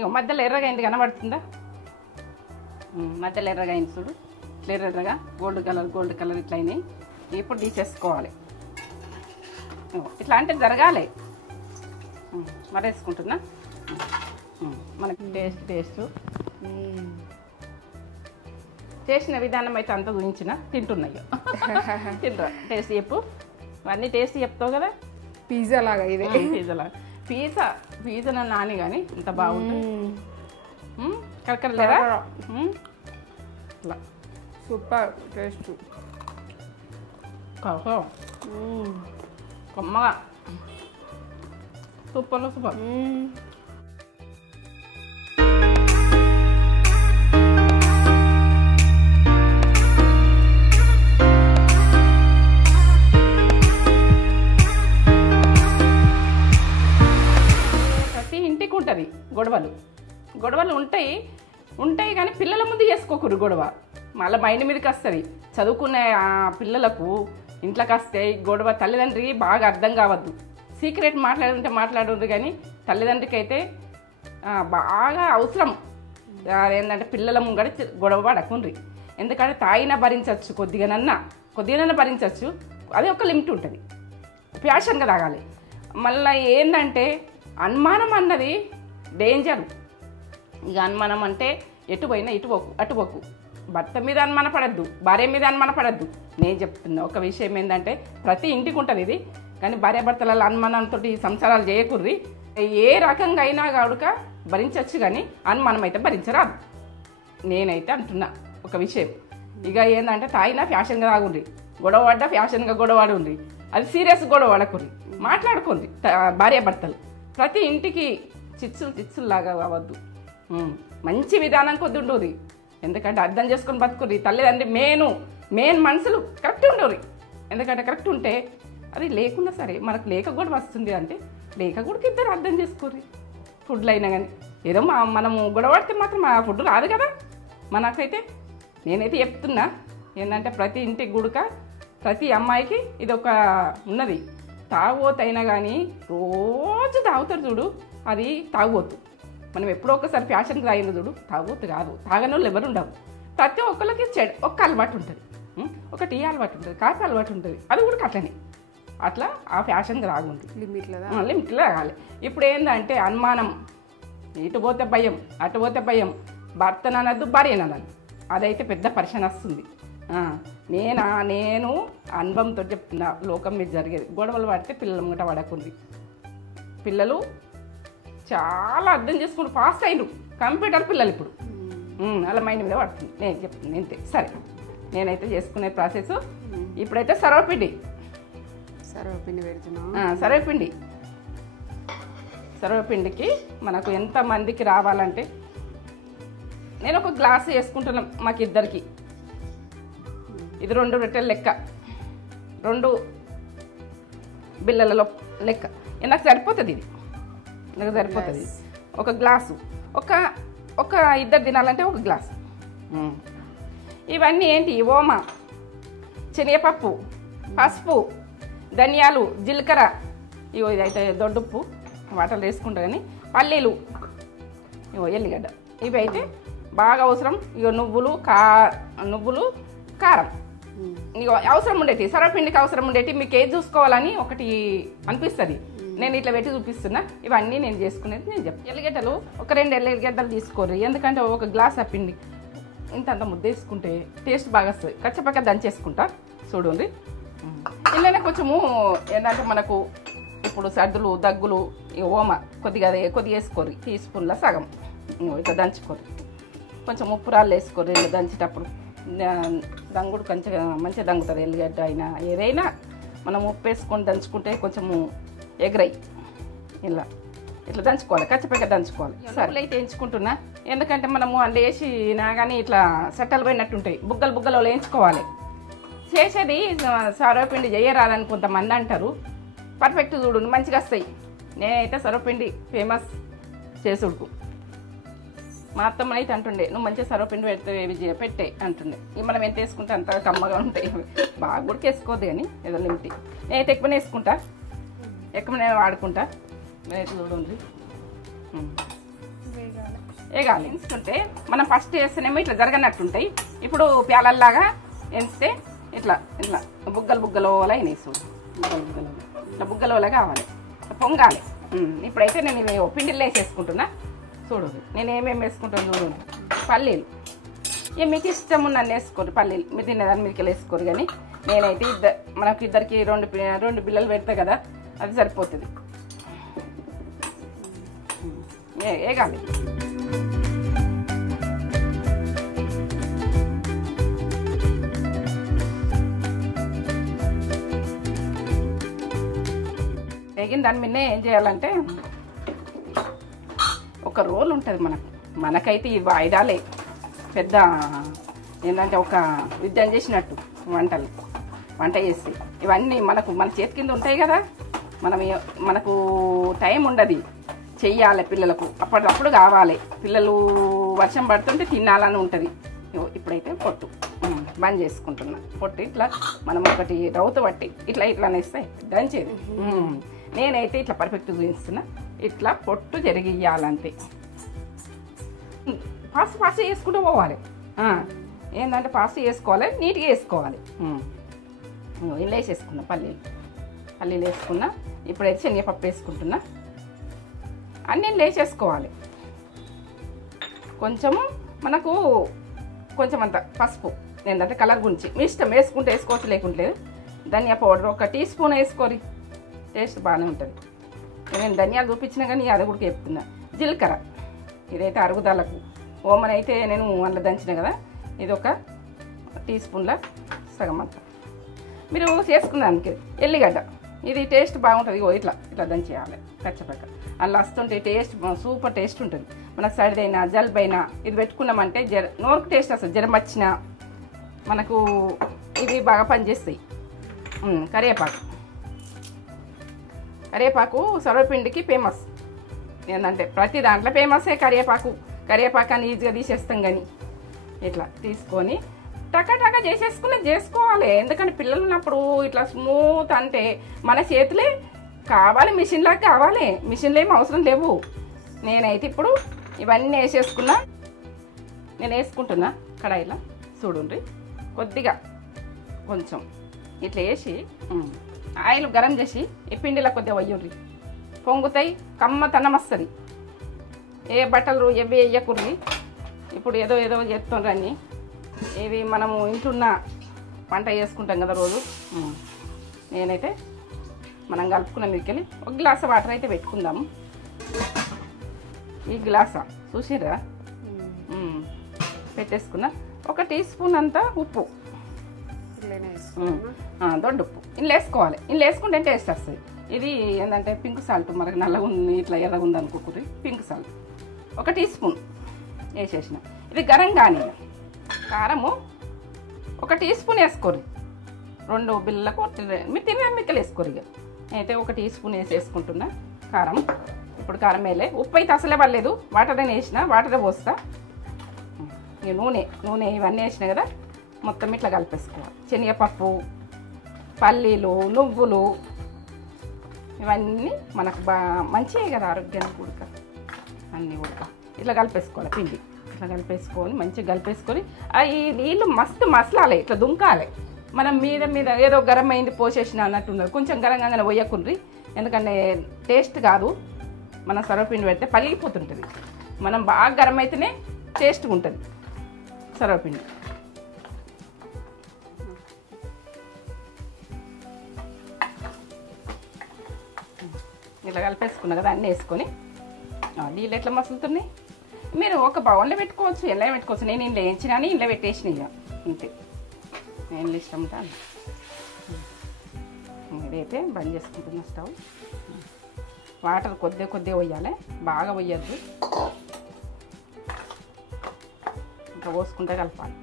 ఇక మధ్యలో ఎర్రగా అయింది కనబడుతుందా? మధ్యలో ఎర్రగా అయింది చూడు, ఇట్లా ఎర్రగా గోల్డ్ కలర్ ఇట్లా అయినాయి. ఇప్పుడు తీసేసుకోవాలి. ఇట్లా అంటే జరగాలి. మరేసుకుంటున్నా. మనకి టేస్ట్ చేసిన విధానం అయితే అంత గురించిన తింటున్నాయో తింటా. టేస్ట్ చెప్పు, అన్నీ టేస్ట్ చెప్తావు కదా. పిజ్జా లాగా ఇది. పిజ్జా నాని కానీ ఇంత బాగుంటుంది. కరకరలేదా? ఇట్లా సూపర్ టేస్ట్. కొమ్మగా సూపర్. ప్రతి ఇంటికి ఉంటుంది గొడవలు ఉంటాయి కానీ పిల్లల ముందు చేసుకోకూడదు గొడవ. మళ్ళీ మైండ్ మీదకి వస్తుంది. చదువుకునే ఆ పిల్లలకు ఇంట్లోకి వస్తే గొడవ తల్లిదండ్రి బాగా అర్థం కావద్దు. సీక్రెట్ మాట్లాడుండ్రు కానీ తల్లిదండ్రికి అయితే బాగా అవసరం. ఏంటంటే పిల్లల ముంగడ గొడవ పడకుండ్రి. ఎందుకంటే తాగినా భరించవచ్చు, కొద్దిగానన్నా భరించవచ్చు. అది ఒక లిమిట్ ఉంటుంది. ప్యాషన్గా తాగాలి. మళ్ళీ ఏంటంటే అనుమానం అన్నది డేంజర్. ఇక అనుమానం అంటే ఎటు పోయినా అటు పోకు. భర్త మీద అనుమాన పడద్దు, భార్య మీద అనుమాన పడద్దు. నేను చెప్తున్నా ఒక విషయం ఏంటంటే ప్రతి ఇంటికి ఉంటుంది ఇది. కానీ భార్యాభర్తల అనుమానంతో సంసారాలు చేయకూడదు. ఏ రకంగా అయినా కాడుక భరించవచ్చు కానీ అనుమానం అయితే భరించరాదు. నేనైతే అంటున్నా ఒక విషయం. ఇక ఏంటంటే తాగినా ఫ్యాషన్గా తాగుండ్రి, గొడవ పడ్డా ఫ్యాషన్గా గొడవడి ఉండ్రి. అది సీరియస్ గొడవ పడకుండ్రి, మాట్లాడుకోండి భార్యాభర్తలు. ప్రతి ఇంటికి చిచ్చుల్లాగా కావద్దు. మంచి విధానం కొద్ది ఉండదు. ఎందుకంటే అర్థం చేసుకొని బతుకుర్రి. తల్లిదండ్రి మెయిన్ మనుషులు కరెక్ట్ ఉండరు. ఎందుకంటే కరెక్ట్ ఉంటే అది లేకున్నా సరే మనకు లేక కూడా వస్తుంది. అంటే లేక కూడా ఇద్దరు అర్థం చేసుకోర్రి. ఫుడ్లు అయినా కానీ ఏదో మనము గొడవడితే మాత్రం ఆ ఫుడ్ రాదు కదా మనకైతే. నేనైతే చెప్తున్నా ఏంటంటే ప్రతి ఇంటికి గుడక ప్రతి అమ్మాయికి ఇది ఒక ఉన్నది. తాగుబోతైనా కానీ రోజు తాగుతారు చూడు, అది తాగుబోతు. మనం ఎప్పుడో ఒకసారి ఫ్యాషన్కి తాగిన చూడు, తాగుబోతు కాదు. తాగని వాళ్ళు ఎవరు ఉండవు. ప్రతి ఒక్కరికి ఒక్క అలవాటు ఉంటుంది. ఒక టీ అలవాటు ఉంటుంది, కాఫీ అలవాటు ఉంటుంది. అది కూడా అట్లనే. అట్లా ఆ ఫ్యాషన్కి రాగుంది, లిమిట్లో తాగాలి. ఇప్పుడు ఏంటంటే అనుమానం, ఇటు పోతే భయం, అటు పోతే భయం. భర్తననద్దు, భార్యననద్దు. అదైతే పెద్ద పరిశీలన వస్తుంది. నేను అనుభవంతో చెప్తున్నా. లోకం మీద జరిగేది గొడవలు పడితే పిల్లల ముంగట పడకుంది. పిల్లలు చాలా అర్థం చేసుకుంటూ ఫాస్ట్ అయినరు. కంప్యూటర్ పిల్లలు ఇప్పుడు అలా మైండ్ మీద పడుతుంది. నేను చెప్తుంది అంతే. సరే, నేనైతే చేసుకునే ప్రాసెస్ ఇప్పుడైతే సర్వపిండి పెడుతున్నా. సర్వపిండికి మనకు ఎంతమందికి రావాలంటే నేను ఒక గ్లాసు వేసుకుంటున్నాం మాకు ఇద్దరికి. ఇది 2 రొట్టెల లెక్క, 2 బిళ్ళలలో లెక్క. నాకు సరిపోతుంది. నాకు సరిపోతుంది ఒక గ్లాసు. ఒక ఇద్దరు తినాలంటే ఒక గ్లాసు. ఇవన్నీ ఏంటి? ఓమ, శనగపప్పు, పసుపు, ధనియాలు, జీలకర్ర. ఇగో ఇదైతే దొడ్డుప్పు వాటర్లు వేసుకుంటా. కానీ పల్లీలు, ఇగో ఎల్లిగడ్డ, ఇవి అయితే బాగా అవసరం. ఇగో నువ్వులు, కారం. ఇగో అవసరం ఉండేటి, సర్వపిండికి అవసరం ఉండేటి. మీకు ఏది చూసుకోవాలని ఒకటి అనిపిస్తుంది. నేను ఇట్లా పెట్టి చూపిస్తున్నా. ఇవన్నీ నేను చేసుకునేది నేను చెప్తాను. ఎల్లిగడ్డలు ఒక 2 ఎల్లిగడ్డలు తీసుకోరు. ఎందుకంటే ఒక గ్లాస్ ఆ పిండి ఇంత ముద్ద వేసుకుంటే టేస్ట్ బాగా వస్తుంది. కచ్చపక్క దంచేసుకుంటా చూడండి. ఇలానే కొంచెము ఏంటంటే మనకు ఇప్పుడు సర్దులు, దగ్గులు, ఓమ కొద్దిగా వేసుకోరు. టీ స్పూన్ల సగం ఇట్లా దంచుకోరు. కొంచెం ఉప్పు రాళ్ళు వేసుకోరు. ఇలా దంచేటప్పుడు దంగుడు కొంచెం మంచిగా దంగుతుంది. ఎల్లిగడ్డ అయినా ఏదైనా మనం ఉప్పు వేసుకొని దంచుకుంటే కొంచెము ఎగరై ఇట్లా దంచుకోవాలి. కచ్చపక్క దంచుకోవాలి. సరే అయితే వేయించుకుంటున్నా. ఎందుకంటే మనము అందులో వేసినా కానీ ఇట్లా సెట్టలు పోయినట్టుంటాయి. బుగ్గలు వేయించుకోవాలి. చేసేది సర్వపిండి చేయరాదని కొంతమంది అంటారు. పర్ఫెక్ట్ చూడు, మంచిగా వస్తాయి. నేనైతే సర్వపిండి ఫేమస్ చేసుడుకు. మా అత్తమ్మ అయితే అంటుండే, నువ్వు మంచిగా సర్వపిండి పెట్టే అంటుండే. మనం ఎంత వేసుకుంటే అంత కమ్మగా ఉంటాయి. బాగా కూడా వేసుకోవద్దు కానీ ఏదో లిమిట్. నేనైతే ఎక్కువనే వేసుకుంటా, ఎక్కువనే వాడుకుంటా. నేనైతే చూడండి వేగాలి. ఎంచుకుంటే మనం ఫస్ట్ వేస్తేనేమో ఇట్లా జరగనట్టుంటాయి. ఇప్పుడు ప్యాలల్లాగా ఎంచితే ఇట్లా ఇట్లా బుగ్గలు బుగ్గలోలా అయినాయి. చూడు బుగ్గలు బుగ్గలో ఇట్లా బుగ్గలోలా కావాలి, పొంగాలి. ఇప్పుడైతే నేను ఇవి పిండిలో వేసేసుకుంటున్నా. చూడు నేను ఏమేమి వేసుకుంటాను చూడు. పల్లీలు ఇక మీకు ఇష్టం ఉన్నన్ని వేసుకోరు, పల్లీలు మీరు తినేదాన్ని మీకు వేసుకోరు. కానీ నేనైతే మనకు ఇద్దరికి రెండు బిళ్ళలు పెడతా కదా, అది సరిపోతుంది. వేగాలి. వేగిన దాని మీద ఏం చేయాలంటే ఒక రోల్ ఉంటుంది మనకైతే ఈ వాయిదాలే పెద్ద ఏంటంటే ఒక విద్యం చేసినట్టు వంట చేసి ఇవన్నీ మన చేతి కింద ఉంటాయి కదా. మనకు టైం ఉండదు చెయ్యాలి, పిల్లలకు అప్పటికప్పుడు కావాలి. పిల్లలు వర్షం పడుతుంటే తినాలని ఉంటుంది. ఇప్పుడైతే పొట్టు బంద్ చేసుకుంటున్నా. పొట్టు ఇట్లా మనం ఒకటి రౌత పట్టి ఇట్లా అనేస్తే దంచేది. నేనైతే ఇట్లా పర్ఫెక్ట్ చూపిస్తున్నా. ఇట్లా పొట్టు జరిగియాలంతే. ఫాస్ట్ చేసుకుంటూ పోవాలి. ఏంటంటే ఫాస్ట్ చేసుకోవాలి, నీట్గా వేసుకోవాలి. ఇలా వేసేసుకున్నా పల్లీలు వేసుకున్నా. ఇప్పుడైతే శనగపప్పు వేసుకుంటున్నా. అన్నీ వేసేసుకోవాలి. కొంచెము మనకు కొంచెం అంత పసుపు ఏంటంటే కలర్ గురించి మీ ఇష్టం, వేసుకుంటే వేసుకోవచ్చు, లేకుంటలేదు. ధనియా పౌడర్ 1 టీ స్పూన్ వేసుకోరి, టేస్ట్ బాగానే ఉంటుంది. నేను ధనియాలు చూపించినా కానీ అది కూడా చెప్తున్నా. జీలకర్ర ఇదైతే అరుగుదలకు. ఓమన్ అయితే నేను అందులో దంచిన కదా, ఇది 1 టీ స్పూన్ల సగం అంత మీరు చేసుకున్నానికి. ఎల్లిగడ్డ ఇది టేస్ట్ బాగుంటుంది. ఇట్లా దంచేయాలి కచ్చపక్క. అలా వస్తుంటే టేస్ట్ సూపర్ టేస్ట్ ఉంటుంది. మన సరిదైనా జలుబైనా ఇది పెట్టుకున్నామంటే నోరుకు టేస్ట్ వస్తుంది. జ్వరం వచ్చినా మనకు ఇవి బాగా పనిచేస్తాయి. కరివేపాకు సర్వపిండికి ఫేమస్. ఏంటంటే ప్రతి దాంట్లో ఫేమస్సే కరివేపాకు అని ఈజీగా తీసేస్తాం. కానీ ఇట్లా తీసుకొని టకా చేసుకోవాలి. ఎందుకంటే పిల్లలు ఉన్నప్పుడు ఇట్లా స్మూత్ అంటే మన చేతులే కావాలి, మిషన్లాగా కావాలి. మిషన్లు ఏమి అవసరం లేవు. నేనైతే ఇప్పుడు ఇవన్నీ వేసేసుకున్నా. నేను వేసుకుంటున్నా కడాయిలో. చూడండి కొద్దిగా కొంచెం ఇట్లా వేసి ఆయిల్ గరం చేసి ఈ పిండిలో కొద్దిగా వయ్యుర్రి, పొంగుతాయి, కమ్మతనం వస్తుంది. ఏ బట్టలు ఎవి వేయకుర్రి. ఇప్పుడు ఏదో చేస్తుండ్రని ఇవి మనము ఇంటున్న వంట చేసుకుంటాం కదా రోజు. నేనైతే మనం కలుపుకున్న మీదకెళ్ళి 1 గ్లాస్ వాటర్ అయితే పెట్టుకుందాము. ఈ గ్లాసా చూసిర్రా పెట్టేసుకున్నా. 1 టీ స్పూన్ అంతా ఉప్పు, దొడ్డు ఉప్పు ఇంట్లో వేసుకోవాలి. ఇంట్లో వేసుకుంటే టేస్ట్ వస్తుంది. ఇది ఏంటంటే పింక్ సాల్ట్, మనకు నల్లగా ఉంది ఇట్లా ఎర్రగా ఉంది అనుకోకూడదు. పింక్ సాల్ట్ 1 టీ స్పూన్ వేసేసిన. ఇది గరం కానీ కారము 1 టీ స్పూన్ వేసుకోరు. 2 బిళ్ళలకు మీరు తినే మిక్కలు వేసుకోరు. ఇక అయితే 1 టీ స్పూన్ వేసేసుకుంటున్నా కారం. ఇప్పుడు కారం వేలే. ఉప్పు అయితే అసలే పడలేదు, వాటరే వేసిన, వాటరే పోస్తా. ఇక నూనె ఇవన్నీ వేసిన కదా, మొత్తం ఇట్లా కలిపేసుకోవాలి. శనగపప్పు, పల్లీలు, నువ్వులు ఇవన్నీ మనకు మంచివే కదా ఆరోగ్యానికి. అన్నీ ఇట్లా కలిపేసుకోవాలి. పిండి ఇట్లా కలిపేసుకొని మంచిగా కలిపేసుకొని ఈ నీళ్ళు మస్తు మసలాలి, ఇట్లా దుంకాలి. మనం మీద ఏదో గరం అయింది పోసేసిన అన్నట్టు ఉన్నది. కొంచెం గరంగానే పోయకుండ్రి, ఎందుకంటే టేస్ట్ కాదు. మనం సర్వపిండి పెడితే పలిగిపోతుంటుంది. మనం బాగా గరం అయితేనే టేస్ట్గా ఉంటుంది సర్వపిండి. ఇట్లా కలిపేసుకున్నా కదా, అన్నీ వేసుకొని నీళ్ళు ఎట్లా మసులుతున్నాయి. మీరు ఒక బౌల్లో పెట్టుకోవచ్చు, ఎలా పెట్టుకోవచ్చు. నేను ఇంట్లో వేయించినాను, ఇంట్లో పెట్టేసిన. ఇక అంతే, నేను ఇష్టం ఉంటాను. ఇదైతే బంద్ చేసుకుంటున్నా స్టవ్. వాటర్ కొద్దిగా పోయాలి, బాగా పోయద్దు. ఇంకా పోసుకుంటే కలపాలి.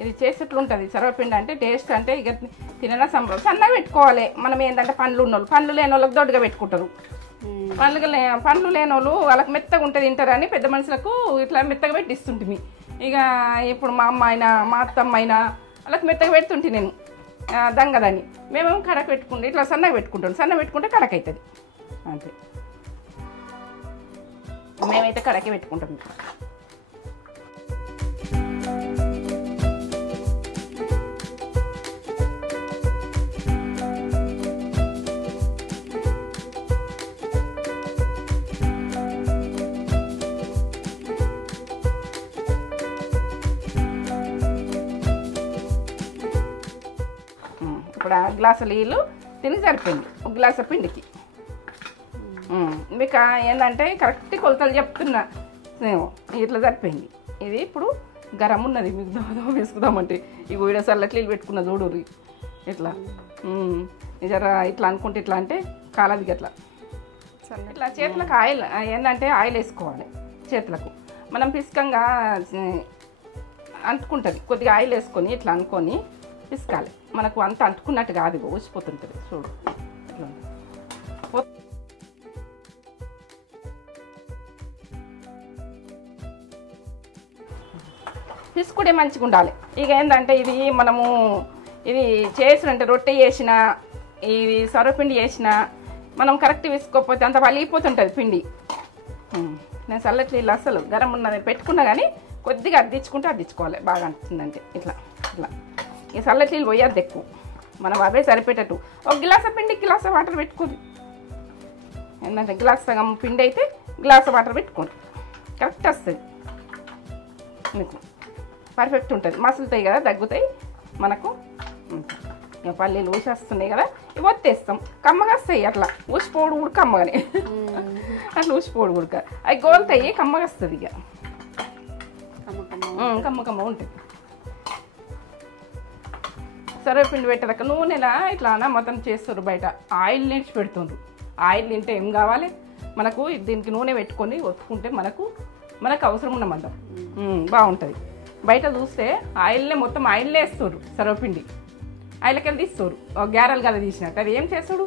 ఇది చేసేట్లు ఉంటుంది సర్వపిండి అంటే. టేస్ట్ అంటే ఇక తినడం సంబరం. సన్నగా పెట్టుకోవాలి. మనం ఏంటంటే పండ్లు లేని వాళ్ళకి దొడ్డుగా పెట్టుకుంటారు. పండ్లు లేని వాళ్ళు వాళ్ళకి మెత్తగా ఉంటుంది తింటారని పెద్ద మనుషులకు ఇట్లా మెత్తగా పెట్టి ఇస్తుంటుంది. ఇక ఇప్పుడు మా అమ్మ అయినా మా అత్తమ్మ అయినా వాళ్ళకి మెత్తగా పెడుతుంటే నేను దంగదని. మేమేమో కడక పెట్టుకుంటే ఇట్లా సన్నగా పెట్టుకుంటాం. సన్నగా పెట్టుకుంటే కడక అవుతుంది అంతే. మేమైతే కడకి పెట్టుకుంటాం. ఇప్పుడు ఆ గ్లాసు నీళ్ళు తిని సరిపోయింది ఒక గ్లాసు పిండికి. మీకు ఏంటంటే కరెక్ట్ కొలతలు చెప్తున్నా నేను, ఇట్లా సరిపోయింది. ఇది ఇప్పుడు గరం ఉన్నది మీకు దోమ వేసుకుందామంటే ఇక వీడియో సల్లట్లీలు పెట్టుకున్న చూడు ఇట్లా జర ఇట్లా అనుకుంటే ఇట్లా అంటే కాలది అట్లా ఇట్లా చేతులకు ఆయిల్ ఏంటంటే ఆయిల్ వేసుకోవాలి. చేతులకు మనం పిసుకంగా అంటుకుంటుంది, కొద్దిగా ఆయిల్ వేసుకొని ఇట్లా అనుకొని పిసుకాలి. మనకు అంత అంటుకున్నట్టు కాదు, ఊసిపోతుంటుంది చూడు ఇట్లా. పిసుకుడే మంచిగా ఉండాలి. ఇక ఏంటంటే ఇది మనము ఇది చేసినంటే రొట్టె చేసిన ఇది సొరపిండి చేసిన మనం కరెక్ట్ విసుకోకపోతే అంత పలిగిపోతుంటుంది పిండి. నేను చల్లటి నీళ్ళు అసలు గరం ఉన్నది పెట్టుకున్నా కానీ కొద్దిగా అద్దించుకుంటే అద్దించుకోవాలి బాగా అనిపిస్తుందంటే ఇట్లా ఇట్లా. ఈ చల్లటి నీళ్ళు పోయద్దు ఎక్కువ, మనం అవే సరిపెట్టట్టు. ఒక గిలాస పిండి గిలాస వాటర్ పెట్టుకోండి. ఏంటంటే గ్లాస్ సగం పిండి అయితే గ్లాస్ వాటర్ పెట్టుకోండి, కరెక్ట్ వస్తుంది మీకు, పర్ఫెక్ట్ ఉంటుంది. మసులుతాయి కదా, తగ్గుతాయి మనకు. ఇక పల్లీలు ఊసేస్తున్నాయి కదా, ఇవి ఒత్తేస్తాం, కమ్మగా వస్తాయి. అట్లా ఊసిపోడు కూడా కమ్మగానే అట్లా ఊసిపోడు కూడా అవి గోలుతాయి, కమ్మగా వస్తుంది. ఇక కమ్మ కమ్మ ఉంటుంది. సర్వపిండి పెట్టాక నూనెలా ఇట్లా మొత్తం చేస్తారు, బయట ఆయిల్ నీడ్చి పెడుతుండ్రు. ఆయిల్ తింటే ఏం కావాలి మనకు, దీనికి నూనె పెట్టుకొని ఒత్తుకుంటే మనకు అవసరం ఉన్న మందం బాగుంటుంది. బయట చూస్తే ఆయిల్నే మొత్తం ఆయిల్లే వేస్తారు, సర్వపిండి ఆయిల్కి వెళ్ళి తీస్తారు, గ్యారెలు కదా తీసినట్టు. అది ఏం చేస్తాడు,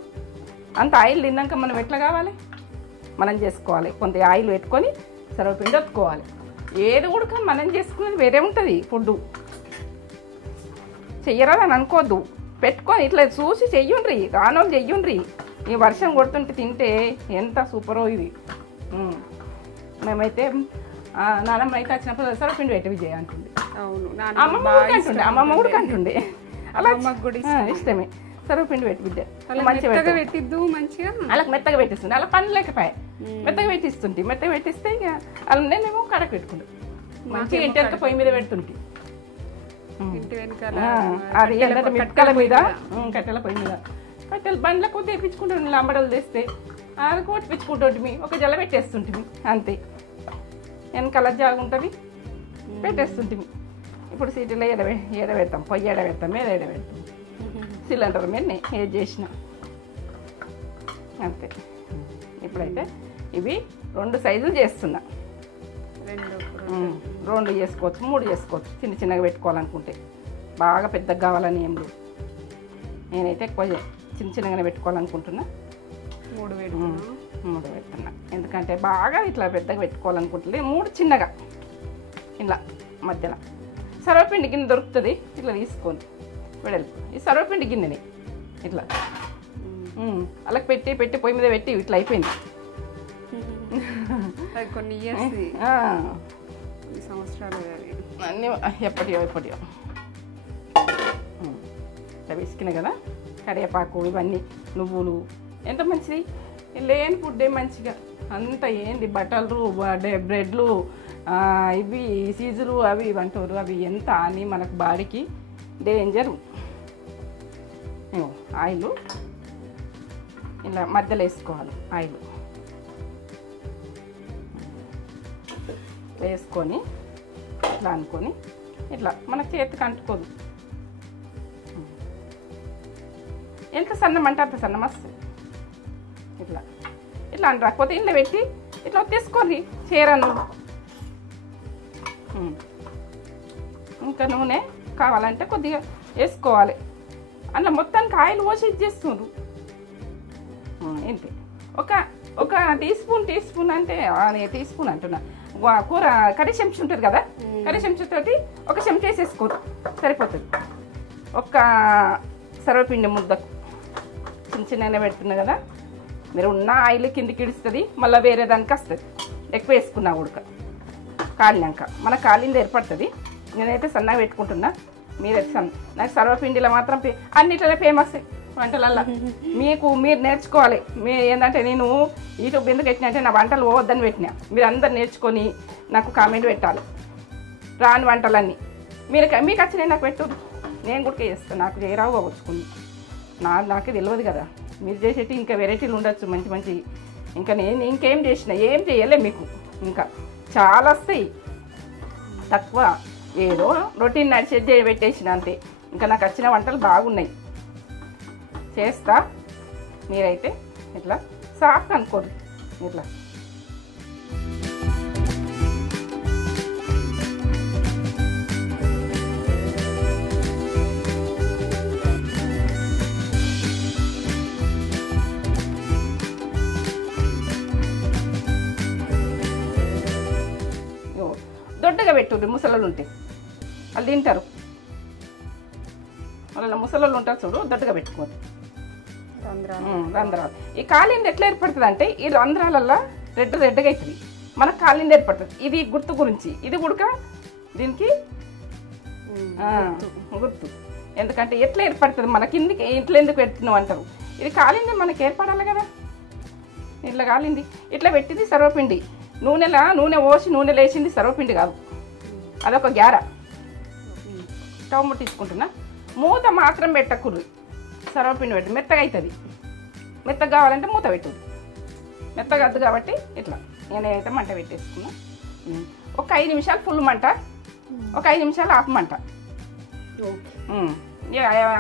అంత ఆయిల్ తిన్నాక మనం ఎట్లా కావాలి, మనం చేసుకోవాలి. కొంత ఆయిల్ పెట్టుకొని సర్వపిండి ఒత్తుకోవాలి. ఏది కూడా మనం చేసుకునేది వేరే ఉంటుంది. ఫుడ్ చెయ్యరాదని అనుకోవద్దు, పెట్టుకొని ఇట్లా చూసి చెయ్యుండ్రి, రానోళ్ళు చెయ్యుండ్రి. ఈ వర్షం కొడుతుంటే తింటే ఎంత సూపరో ఇది. మేమైతే నానమ్మ అయితే వచ్చినప్పుడు సర్వపిండి పెట్టి విజయ అంటుండే, అమ్మమ్మ కూడా అంటుండే. అలా ఇష్టమే సర్వపిండి పెట్టి బిడ్డ మంచిగా పెట్టిద్దు, మంచిగా అలా మెత్తగా పెట్టిస్తుండే. అలా పని లేకపోయా మెత్తగా పెట్టిస్తుంటే, మెత్తగా పెట్టిస్తే ఇక అలా నేనేమో కడక పెట్టుకుంటా, మంచిగా ఇంటి వెనక పొయ్యి మీద పెడుతుంటే. అది ఏంటంటే మిట్టల మీద కట్టెల పొయ్యి మీద కట్టెలు బండ్లకు తెప్పించుకుంటుంది. లంబడలు తెస్తే అది కొట్టిపించుకుంటుంది, ఒక జల పెట్టేస్తుంటుంది అంతే. వెనకాల జాగా ఉంటుంది, పెట్టేస్తుంటుంది. ఇప్పుడు సిటీలో ఎడబెడతాం, పొయ్యి ఎడబెడతాం, మీద ఎడబెడతాం, సిలిండర్ మీద ఏది చేసిన అంతే. ఇప్పుడైతే ఇవి 2 సైజులు చేస్తున్నా, 2 చేసుకోవచ్చు, 3 చేసుకోవచ్చు. చిన్న చిన్నగా పెట్టుకోవాలనుకుంటే, బాగా పెద్దగా కావాలని ఏం లేదు. నేనైతే ఎక్కువ చిన్న చిన్నగానే పెట్టుకోవాలనుకుంటున్నా, 3 పెడుతున్నా. ఎందుకంటే బాగా ఇట్లా పెద్దగా పెట్టుకోవాలనుకుంటుంది. 3 చిన్నగా ఇలా మధ్యలో. సర్వపిండి గిన్నె దొరుకుతుంది, ఇట్లా తీసుకోండి వెడల్పు. ఈ సర్వపిండి గిన్నెని ఇట్లా అలా పెట్టి పొయ్యి మీద పెట్టి ఇట్లా అయిపోయింది. కొన్ని సంవత్సరాలు అన్నీ ఎప్పటియో ఇట్లా విసికినాయి కదా. కరివేపాకు ఇవన్నీ, నువ్వులు, ఎంత మంచిది. లేని ఫుడ్డే మంచిగా అంత ఏంది బట్టలు బ్రెడ్లు ఇవి చీజులు అవి అంటారు, అవి ఎంత అని మనకు బాడీకి డేంజరు. ఆయిల్ ఇలా మధ్యలో వేసుకోవాలి, ఆయిల్ వేసుకొని ఇట్లా అనుకొని ఇట్లా మన చేతికి అంటుకోదు. ఎంత సన్నం అంటే అంత సన్నం వస్తుంది. ఇట్లా ఇట్లా అని రాకపోతే ఇంట్లో పెట్టి ఇట్లా తీసుకోండి చీరను. ఇంకా నూనె కావాలంటే కొద్దిగా వేసుకోవాలి. అందులో మొత్తానికి ఆయిల్ పోసి ఇచ్చేస్తున్నారు. ఏంటి ఒక టీ స్పూన్ అంటే టీ స్పూన్ అంటున్నా, కూర కర్రీ చెంచా ఉంటుంది కదా, కర్రీ చెంచాతోటి ఒక చెంచా వేసేసుకోరు సరిపోతుంది. ఒక్క సర్వపిండి ముద్దకు చిన్న చిన్నగానే పెడుతున్నా కదా, మీరు ఉన్న ఆయిల్ కిందికి ఇడుస్తుంది, మళ్ళీ వేరే దానికి వస్తుంది. ఎక్కువ వేసుకున్నా ఉడక కాలినాక మనకు కాలింది ఏర్పడుతుంది. నేనైతే సన్నగా పెట్టుకుంటున్నా, మీరైతే నాకు సర్వపిండిలో మాత్రం అన్నిట్లనే ఫేమస్ వంటలల్లో. మీరు నేర్చుకోవాలి. ఏంటంటే నేను యూట్యూబ్ ఎందుకు పెట్టినా అంటే నా వంటలు పోవద్దని పెట్టినా. మీరు అందరు నేర్చుకొని నాకు కామెంట్ పెట్టాలి రాని వంటలన్నీ. మీకు వచ్చినాయి నాకు పెట్టు, నేను కూడా చేస్తాను. నాకు చేయరావు వచ్చుకుంది, నాకు తెలియదు కదా. మీరు చేసేటి ఇంకా వెరైటీలు ఉండొచ్చు మంచి మంచి. ఇంకా నేను ఇంకేం చేసిన ఏం చేయలే మీకు, ఇంకా చాలా వస్తాయి. తక్కువ ఏదో రొటీన్ నడిచేది పెట్టేసిన అంతే. ఇంకా నాకు వచ్చిన వంటలు బాగున్నాయి, చేస్తా. మీరైతే ఇట్లా సాఫ్ట్ అనుకోరు ఇట్లా. దొడ్డగా పెట్టుర్రి, ముసలోళ్ళు ఉంటే వాళ్ళు తింటారు. వాళ్ళ ముసలోళ్ళు ఉంటారు చూడు, దొడ్డగా పెట్టుకోండి రంధ్రాలు. ఈ కాలింది ఎట్లా ఏర్పడుతుంది అంటే ఈ రంధ్రాలల్లో రెడ్డగా అవుతుంది, మనకు కాలింది ఏర్పడుతుంది. ఇది గుర్తు గురించి, ఇది ఉడక దీనికి గుర్తు. ఎందుకంటే ఎట్లా ఏర్పడుతుంది మన కిందికి, ఇట్లా ఎందుకు పెడుతున్నావు అంటారు. ఇది కాలింది మనకి ఏర్పడాలి కదా. ఇట్లా కాలింది, ఇట్లా పెట్టింది సర్వపిండి. నూనె పోసి నూనె లేచింది సర్వపిండి కాదు, అదొక గ్యార. స్టవ్ ముట్టించుకుంటున్నా. మూత మాత్రం పెట్టకుర్రి, సర్వపిండి పెట్టి మెత్తగా అవుతుంది. మెత్తగా కావాలంటే మూత పెట్టుర్రి, మెత్తగా వద్దు కాబట్టి ఇట్లా. నేనైతే మంట పెట్టేసుకున్నా. ఒక 5 నిమిషాలు ఫుల్ మంట, ఒక 5 నిమిషాలు ఆఫ్ మంట.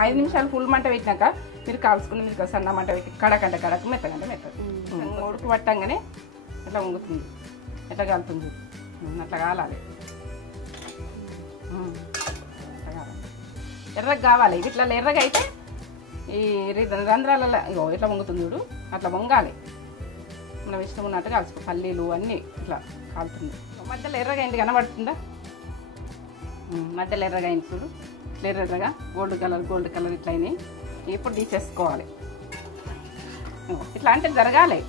5 నిమిషాలు ఫుల్ మంట పెట్టినాక మీరు కాల్చుకుని మీరు సన్న మంట పెట్టి కడకంటే కడక, మెత్తగంటే మెత్తగా. ఉడుకు పట్టంగానే ఇట్లా వంగుతుంది, ఎట్లా కాలుతుంది అట్లా కాలాలి. ఎర్రగా కావాలి. ఇట్లా ఎర్రగా అయితే ఈ రంధ్రాలలో ఇట్లా వంగుతుంది చూడు, అట్లా వంగాలి. మనం ఇష్టం ఉన్నట్టు కాల్చుకో. పల్లీలు అన్నీ ఇట్లా కాలుతుంది. మధ్యలో ఎర్రగా అయింది కనబడుతుందా? మధ్యలో ఎర్రగా అయింది చూడు, ఇట్లా ఎర్రగా గోల్డ్ కలర్ ఇట్లా అయినాయి. ఇప్పుడు తీసేసుకోవాలి. ఇట్లా అంటే జరగాలి.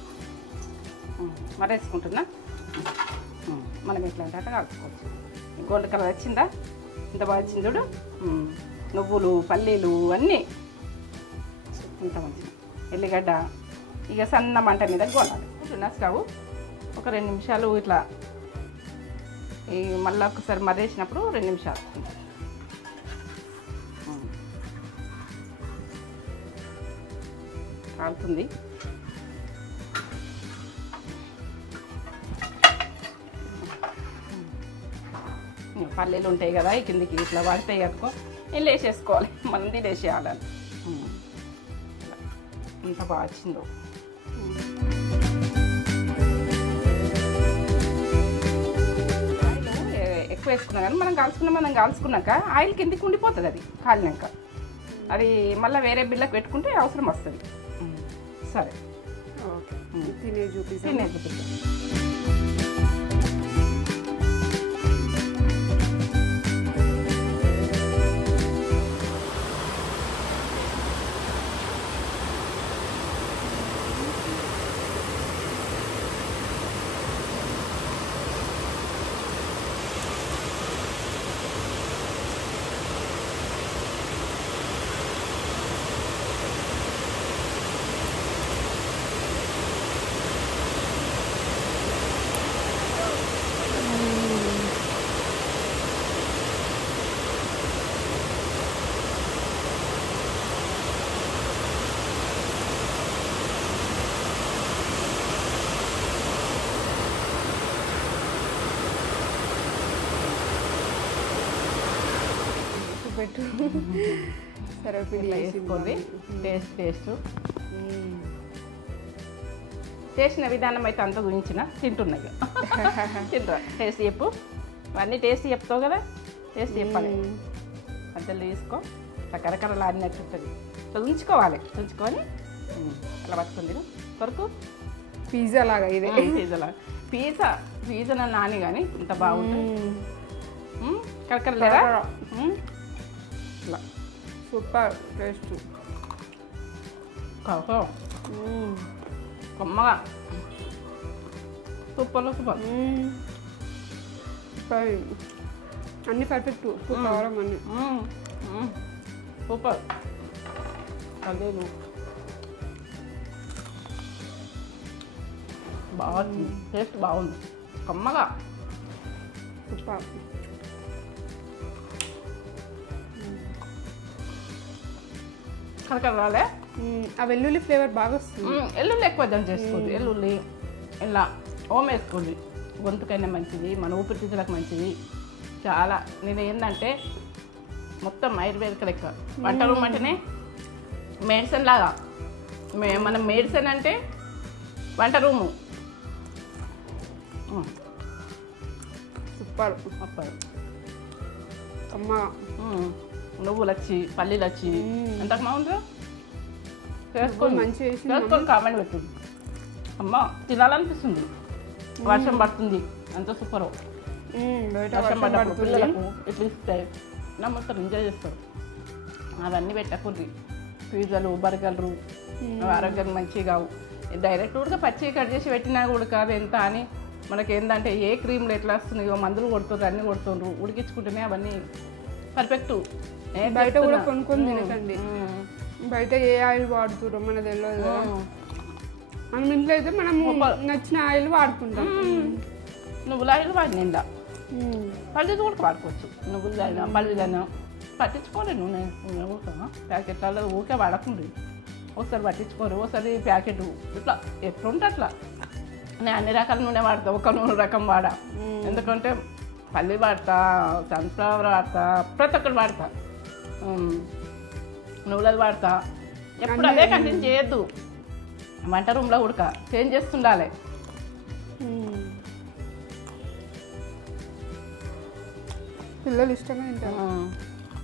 మరేసుకుంటున్నా. మనం ఎట్లా అంటే అట్లా కాల్చుకోవచ్చు. గోల్డ్ కలర్ వచ్చిందా? ఇంత బాగా వచ్చింది చూడు. నువ్వులు పల్లీలు అన్నీ ఇంత మంచిగా. ఎల్లిగడ్డ ఇక సన్న మంట మీద గోలాలి. స్టవ్ ఒక 2 నిమిషాలు ఇట్లా మళ్ళీ ఒకసారి మర్రేసినప్పుడు 2 నిమిషాలు కాలుతుంది. పల్లీలు ఉంటాయి కదా, ఈ కిందికి ఇట్లా పడతాయి కట్టుకో, ఇల్లు వేసేసుకోవాలి. మనం తినేసేయాలని. ఇంత బాగా వచ్చిందో. ఆయిల్ ఎక్కువ వేసుకున్నా కానీ మనం కాల్చుకున్నాక ఆయిల్ కిందికి ఉండిపోతుంది. అది కాలినాక అది మళ్ళీ వేరే బిల్లకు పెట్టుకుంటే అవసరం వస్తుంది. సరే తినే చూపిస్తాను. పెట్టు. సర్వపిండి వేసుకోండి. టేస్ట్ చేసిన విధానం అయితే అంత గురించిన తింటున్నాయి. తింటా. టేస్ట్ చెప్పు. ఇవన్నీ టేస్ట్ చెప్తావు కదా, టేస్ట్ చెప్పాలి. మధ్యలో తీసుకో. ఇట్లా కరకరలాడినట్టు ఉంటుంది. ఇట్లా ఉంచుకోవాలి. ఉంచుకొని అలా పట్టుకుంది కొరకు పిజ్జా లాగా. ఇదే పిజ్జా నాని కానీ ఇంత బాగుంటుంది. కరకరలేదా? ఇట్లా సూపర్ టేస్ట్. కమ్మగా సూపర్ సూపర్. అన్ని పర్ఫెక్ట్ ఉప్పు కారం అన్ని సూపర్. అదే బాగుంది, టేస్ట్ బాగుంది, కమ్మగా. సూపర్. కరకరాలే. ఆ వెల్లుల్లి ఫ్లేవర్ బాగా వస్తుంది. ఎల్లుల్లి ఎక్కువ దంచి చేసుకోండి. ఎల్లుల్లి ఇలా ఓం వేసుకోండి, గొంతుకైనా మంచిది, మన ఊపిరితిత్తులకు మంచిది చాలా. నేను ఏంటంటే మొత్తం ఆయుర్వేదిక లెక్క వంట రూమ్ అంటేనే మెడిసిన్ లాగా. మనం మెడిసిన్ అంటే వంట రూము. సూపర్. సూపర్. అమ్మ నువ్వులు వచ్చి పల్లీలు వచ్చి ఎంత బాగుందో. మంచి చేసుకొని కామెంట్ పెట్టు. అమ్మ తినాలనిపిస్తుంది. వర్షం పడుతుంది, అంత సూపర్. వర్షం పడ్డప్పుడు పిల్లలకు ఇట్లా ఇస్తాయి, నమ్ముతారు, ఎంజాయ్ చేస్తారు. అవన్నీ పెట్టకూడదు. పిజ్జాలు బర్గర్లు ఆరోగ్యానికి మంచిగా కావు. డైరెక్ట్ ఉడక పచ్చి కట్ చేసి పెట్టినా కూడా కాదు ఎంత అని. మనకి ఏంటంటే ఏ క్రీమ్లు ఎట్లా వస్తున్నాయో మందులు కొడుతుండ్రు, అన్నీ కొడుతుండ్రు. ఉడికించుకుంటేనే అవన్నీ పర్ఫెక్ట్. బయట కూడా కొనుక్కొని తినకండి. బయట ఏ ఆయిల్ వాడుతుర్రో మన తెలియదు కదా. మనం ఇంట్లో అయితే మనం నచ్చిన ఆయిల్ వాడుకుంటాం. నువ్వుల ఆయిల్ వాడినిండా పల్లీలు కూడా వాడుకోవచ్చు. నువ్వులు అయినా పల్లీలు అయినా పట్టించుకోండి. నూనె ప్యాకెట్లలో ఊరికే వాడకండి. ఒకసారి పట్టించుకోరు, ఒకసారి ప్యాకెట్ ఇట్లా ఎట్లుంటే అట్లా. నేను అన్ని రకాల నూనె వాడతా, ఒక నూనె రకం వాడా. ఎందుకంటే పల్లి వాడతా, సన్ఫ్లవర్ వాడతా, ప్రతి ఒక్కటి వాడతా, నువ్వులది వాడతా. ఎప్పుడు అదే కంటిన్యూ చేయొద్దు. వంట రూమ్లో ఉడక చేంజ్ చేస్తుండాలి. పిల్లలు ఇష్టంగా తింటారు,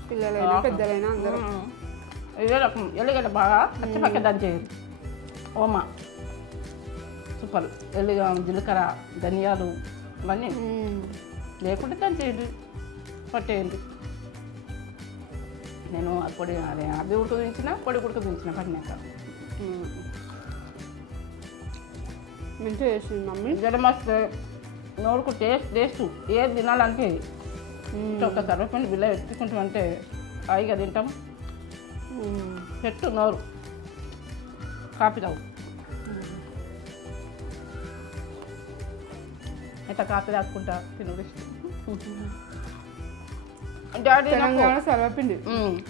పిల్లలైనా పెద్దలైనా అందరూ. ఇదే రకం ఎల్లిగడ్డ బాగా పచ్చిపక్క దంచేది. ఓమా సూపర్. ఎల్లిగా జీలకర్ర ధనియాలు ఇవన్నీ లేకుంటే దంచేయండి, పట్టేయండి. నేను ఆ పొడి అదే అవి ఉడకదించిన పొడి ఉడకదించిన పడినాక మంచిగా చేసింది మమ్మీ. జ్వరం వస్తే నోరుకు టేస్ట్ ఏది తినాలంటే ఒక కర్రపిండి బిల్ల ఎత్తుకుంటామంటే హాయిగా తింటాం. పెట్టు నోరు కాపీ తావు. ఎట్లా కాపీ తాక్కుంటా తినుడు ఇష్టం. తెలంగాణ సర్వపిండి.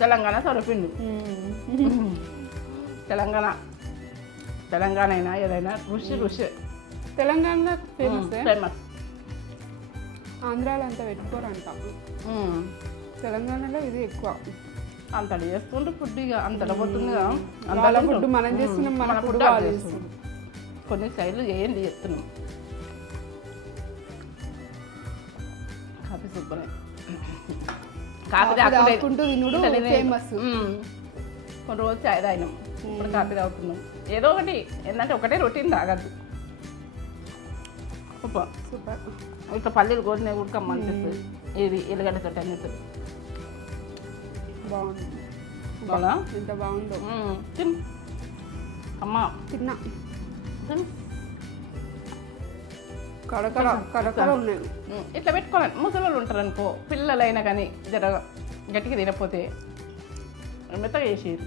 తెలంగాణ సర్వపిండి. తెలంగాణ అయినా ఏదైనా రుచి రుచి. తెలంగాణలో ఫేమస్. ఫేమస్. ఆంధ్రాలో అంతా పెట్టుకోరంట, తెలంగాణలో ఇది ఎక్కువ. అంతటి చేస్తుండ్రు ఫుడ్. ఇక అంతలో పోతుందిగా. వాళ్ళ ఫుడ్ మనం చేస్తున్నాం, మన ఫుడ్ వాళ్ళు చేస్తున్నాం. కొన్ని సైడ్లు చేయండి చెప్తున్నాం. Coffee super. కాఫీ తాగుకుంటూ తినుడు ఫేమస్. కొన్ని రోజులు చాయ్ తాగినాం, ఇప్పుడు కాఫీ తాగుతున్నాం. ఏదో ఒకటి ఏంటంటే ఒకటే రొటీన్ తాగద్దు. Super super. ఇట్లా పల్లీలు కోసినాయి ఉడకమ్మనిపిస్తుంది. ఇది ఎల్లిగడ్డ తోటి అనిపిస్తుంది. బాగుంది. బాగా ఎంత బాగుందో. తిన్ అమ్మా తిన్నా. తిన్. కరకర ఉన్నాయి. ఇట్లా పెట్టుకోవాలి. ముసలి ఉంటారు అనుకో, పిల్లలైనా కానీ జర గట్టిగా తినకపోతే మెత్తగా వేసేది.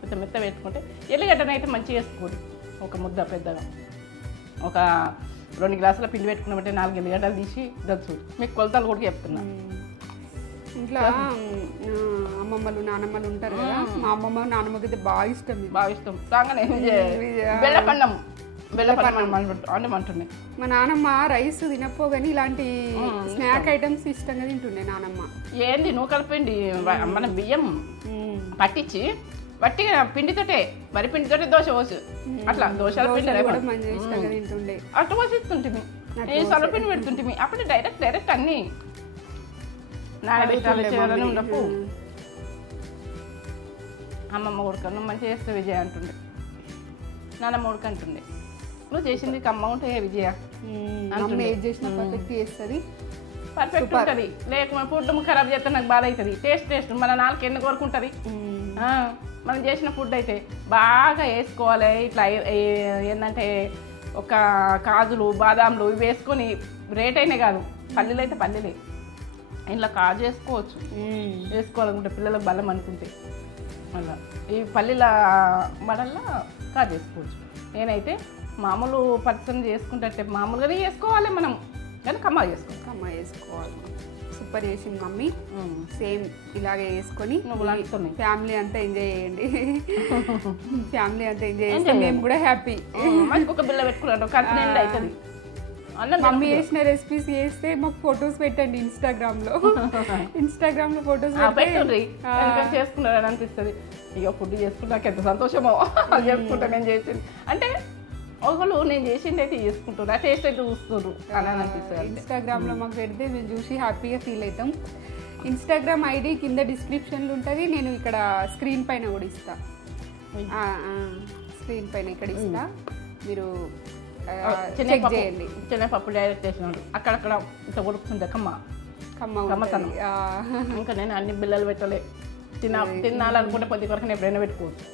కొంచెం మెత్త పెట్టుకుంటే ఎల్లిగడ్డనైతే మంచిగా వేసుకోండి. ఒక ముద్ద పెద్దగా ఒక 2 గ్లాసుల పిండి పెట్టుకున్నామంటే 4 ఎల్లిగడ్డలు తీసి దంచు. మీకు కొలతలు కూడా చెప్తున్నా. ఇంట్లో అమ్మమ్మలు నానమ్మలు ఉంటారు కదా, మా అమ్మమ్మ నానమ్మకి అయితే బాగా ఇష్టం. బాగా ఇష్టం. రాగానే బెల్లపన్నం అంటున్నాయి. మా నానమ్మ రైస్ తినపోగాని ఇలాంటి స్నాక్ ఐటమ్స్ ఇష్టంగా తింటుండే నానమ్మ. ఏంది నువ్వు కలిపిండి మన బియ్యం పట్టించి వట్టిగా పిండితోటే వరి పిండితోటే దోశ పోసు. అట్లా దోశల పిండి ఇష్టంగా తింటుండే. అట్లా పోసిస్తుంటిమి, సొలపిండి పెడుతుంటిమి. అప్పుడు డైరెక్ట్ అన్ని నానబెట్టాలి చేయాలని ఉండకు. అమ్మమ్మ ఉడకను మంచిగా చేస్తే విజయ అంటుండే, నానమ్మ ఉడక అంటుండే. నువ్వు చేసింది కమ్మ ఉంటే విజయ ఏది చేసినా పర్ఫెక్ట్ చేస్తుంది, పర్ఫెక్ట్ ఉంటుంది. లేకపోతే ఫుడ్ ఖరాబ్ చేస్తే నాకు బాధ అవుతుంది. టేస్ట్ మన నాలుగు ఎన్ని కోరుకుంటుంది. మనం చేసిన ఫుడ్ అయితే బాగా వేసుకోవాలి. ఇట్లా ఏంటంటే ఒక కాజులు బాదాంలు ఇవి వేసుకొని రేట్ అయినా కాదు, పల్లీలు అయితే పల్లీలే, ఇంట్లో కాజు వేసుకోవచ్చు, వేసుకోవాలనుకుంటే పిల్లలకు బలం అనుకుంటే మళ్ళీ ఈ పల్లీల మడల్లా కాజు వేసుకోవచ్చు. నేనైతే మామూలు పచ్చని చేసుకుంటే మామూలుగానే చేసుకోవాలి మనం, కానీ కమ్మా వేసుకోవాలి. సూపర్ చేసింది మమ్మీ. సేమ్ ఇలాగే వేసుకొని ఫ్యామిలీ అంతా ఎంజాయ్ చేయండి. ఫ్యామిలీ అంతా ఎంజాయ్ చేస్తే మేము కూడా హ్యాపీ. మనకి ఒక బిల్ల పెట్టుకున్నాడు ఖర్చు అవుతుంది. మమ్మీ చేసిన రెసిపీస్ చేస్తే మాకు ఫొటోస్ పెట్టండి ఇన్స్టాగ్రామ్లో. ఇన్స్టాగ్రామ్లో ఫొటోస్ పెట్టండి, చేసుకున్నారని అనిపిస్తుంది. ఇక ఫుడ్ చేసుకుంటే నాకు ఎంత సంతోషమో అది చేసుకుంటా నేను చేసింది అంటే. ఒకళ్ళు నేను చేసింది అయితే చేసుకుంటారు, టేస్ట్ అయితే చూస్తున్నారు అని అనిపిస్తుంది. ఇన్స్టాగ్రామ్లో మాకు పెడితే మేము చూసి హ్యాపీగా ఫీల్ అవుతాం. ఇన్స్టాగ్రామ్ ఐడి కింద డిస్క్రిప్షన్లో ఉంటుంది, నేను ఇక్కడ స్క్రీన్ పైన కూడా ఇస్తా. స్క్రీన్ పైన ఇక్కడ ఇస్తా, మీరు చెక్ చేయండి. శనగపప్పు డైరెక్ట్ వేసినాడు, అక్కడక్కడ ఇంత కొడుకుతుంటే కమ్మతనం. ఇంకా నేను అన్ని బిల్లలు పెట్టలే, తినాలనుకుంటే కొద్ది కొరకు నేను ఎప్పుడైనా పెట్టుకోవచ్చు.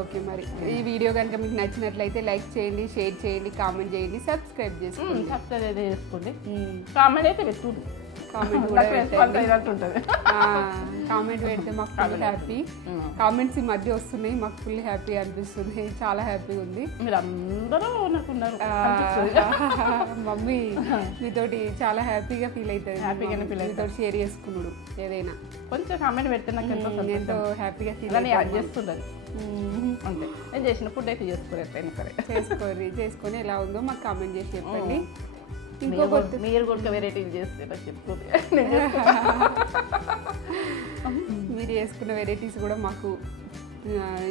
ఓకే, మరి ఈ వీడియో కనుక మీకు నచ్చినట్లయితే లైక్ చేయండి, షేర్ చేయండి, కామెంట్ చేయండి, సబ్స్క్రైబ్ చేసుకోండి. సబ్స్క్రైబ్ చేసుకోండి, కామెంట్ అయితే పెట్టుకోండి. కామెంట్ కూడా కామెంట్ పెడితే మాకు ఫుల్ హ్యాపీ. కామెంట్స్ ఈ మధ్య వస్తున్నాయి, మాకు ఫుల్ హ్యాపీ అనిపిస్తుంది, చాలా హ్యాపీగా ఉంది. మీరు అందరూ నాకున్నారు, మమ్మీ మీతోటి చాలా హ్యాపీగా ఫీల్ అవుతుంది, మీతో షేర్ చేసుకున్నాడు ఏదైనా కొంచెం కామెంట్ పెడితే నాకు ఎంతో హ్యాపీగా ఫీల్ చేస్తుండదు. అంతే, నేను చేసిన ఫుడ్ అయితే చేసుకొని ఎలా ఉందో మాకు కామెంట్ చేసి చెప్పండి. మీరు కూడా వెరైటీ చేస్తే చెప్పుకోండి, మీరు చేసుకున్న వెరైటీస్ కూడా మాకు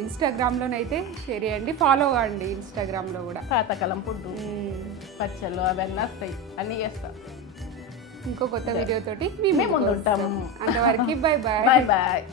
ఇన్స్టాగ్రామ్లోనైతే షేర్ చేయండి, ఫాలో అవ్వండి ఇన్స్టాగ్రామ్లో కూడా. పాతకాలం ఫుడ్ పచ్చళ్ళు అవన్నీ వస్తాయి, అన్నీ చేస్తాం. ఇంకో కొత్త వీడియోతోటి మేము ముందు ఉంటాము. అంతవరకు బాయ్ బాయ్. Bye bye.